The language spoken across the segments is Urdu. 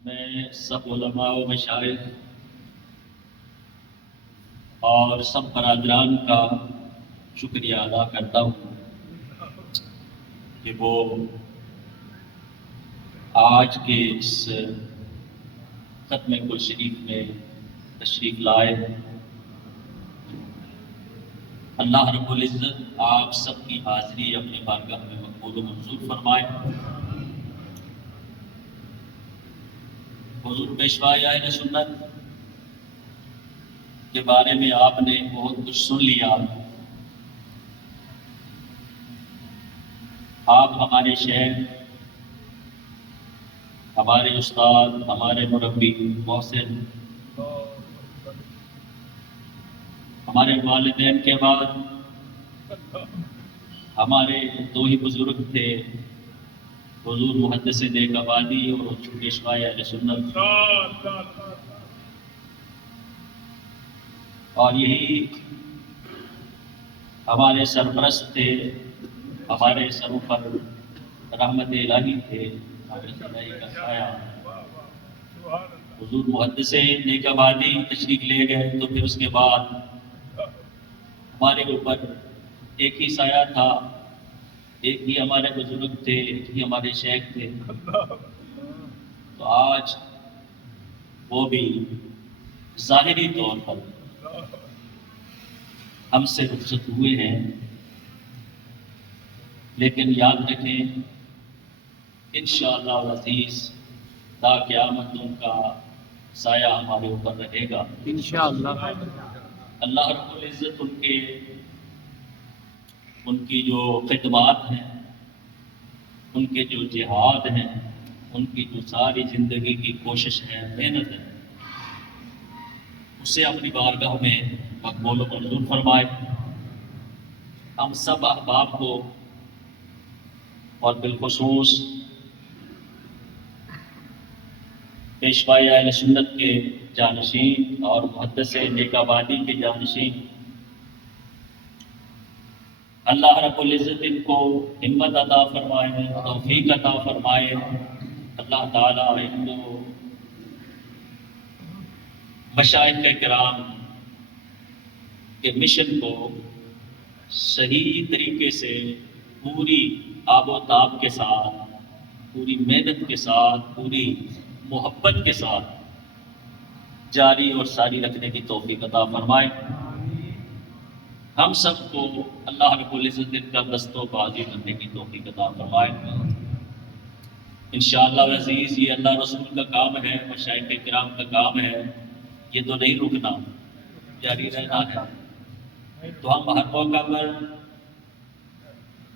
میں سب علماء و مشائخ اور سب برادران کا شکریہ ادا کرتا ہوں کہ وہ آج کے اس ختم کل شریف میں تشریف لائے۔ اللہ رب العزت آپ سب کی حاضری اپنی بارگاہ میں مقبول و منظور فرمائے۔ حضور پیشوائی اہل سنت کے بارے میں آپ نے بہت کچھ سن لیا۔ آپ ہمارے شیخ، ہمارے استاد، ہمارے مربی محسن، ہمارے والدین کے بعد ہمارے دو ہی بزرگ تھے، حضور محدث نیک آبادی اور حضور پیشوائی اہل سنت، اور یہی ہمارے سرپرست تھے، ہمارے سروں پر رحمت الہی تھے، ہمارے الہی کا سایہ۔ حضور محدث نیک آبادی تشریف لے گئے تو پھر اس کے بعد ہمارے اوپر ایک ہی سایہ تھا، ایک ہی ہمارے بزرگ تھے، ایک ہی ہمارے شیخ تھے۔ تو آج وہ بھی ظاہری طور پر ہم سے رخصت ہوئے ہیں، لیکن یاد رکھیں انشاءاللہ العزیز تا قیامت ان کا سایہ ہمارے اوپر رہے گا انشاءاللہ۔ اللہ رب العزت ان کی جو خدمات ہیں، ان کے جو جہاد ہیں، ان کی جو ساری زندگی کی کوشش ہے، محنت ہے، اسے اپنی بارگاہ میں مقبول و منظور فرمائے۔ ہم سب احباب کو اور بالخصوص پیشوائی اہل سنت کے جانشین اور محدث نیک آبادی کے جانشین، اللہ رب العزت ان کو ہمت عطا فرمائے، توفیق عطا فرمائے۔ اللہ تعالیٰ ان کو مشائخ کرام کے مشن کو صحیح طریقے سے پوری آب و تاب کے ساتھ، پوری محنت کے ساتھ، پوری محبت کے ساتھ جاری اور ساری رکھنے کی توفیق عطا فرمائے۔ ہم سب کو اللہ رب العزت ان کا دست و بازی کرنے کی توفیق عطا فرمائے۔ انشاءاللہ العزیز یہ اللہ رسول کا کام ہے، مشائخ کرام کا کام ہے، یہ تو نہیں رکنا، جاری رہنا ہے۔ تو ہم ہر موقع پر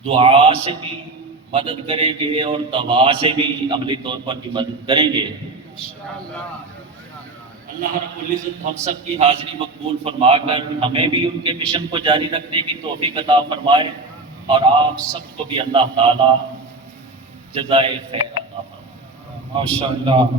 دعا سے بھی مدد کریں گے اور دوا سے بھی عملی طور پر بھی مدد کریں گے۔ اللہ رب العزت ہم سب کی حاضری مقبول فرما کر ہمیں بھی ان کے مشن کو جاری رکھنے کی توفیق عطا فرمائے، اور آپ سب کو بھی اللہ تعالی جزائے خیر عطا فرمائے۔ ماشاءاللہ۔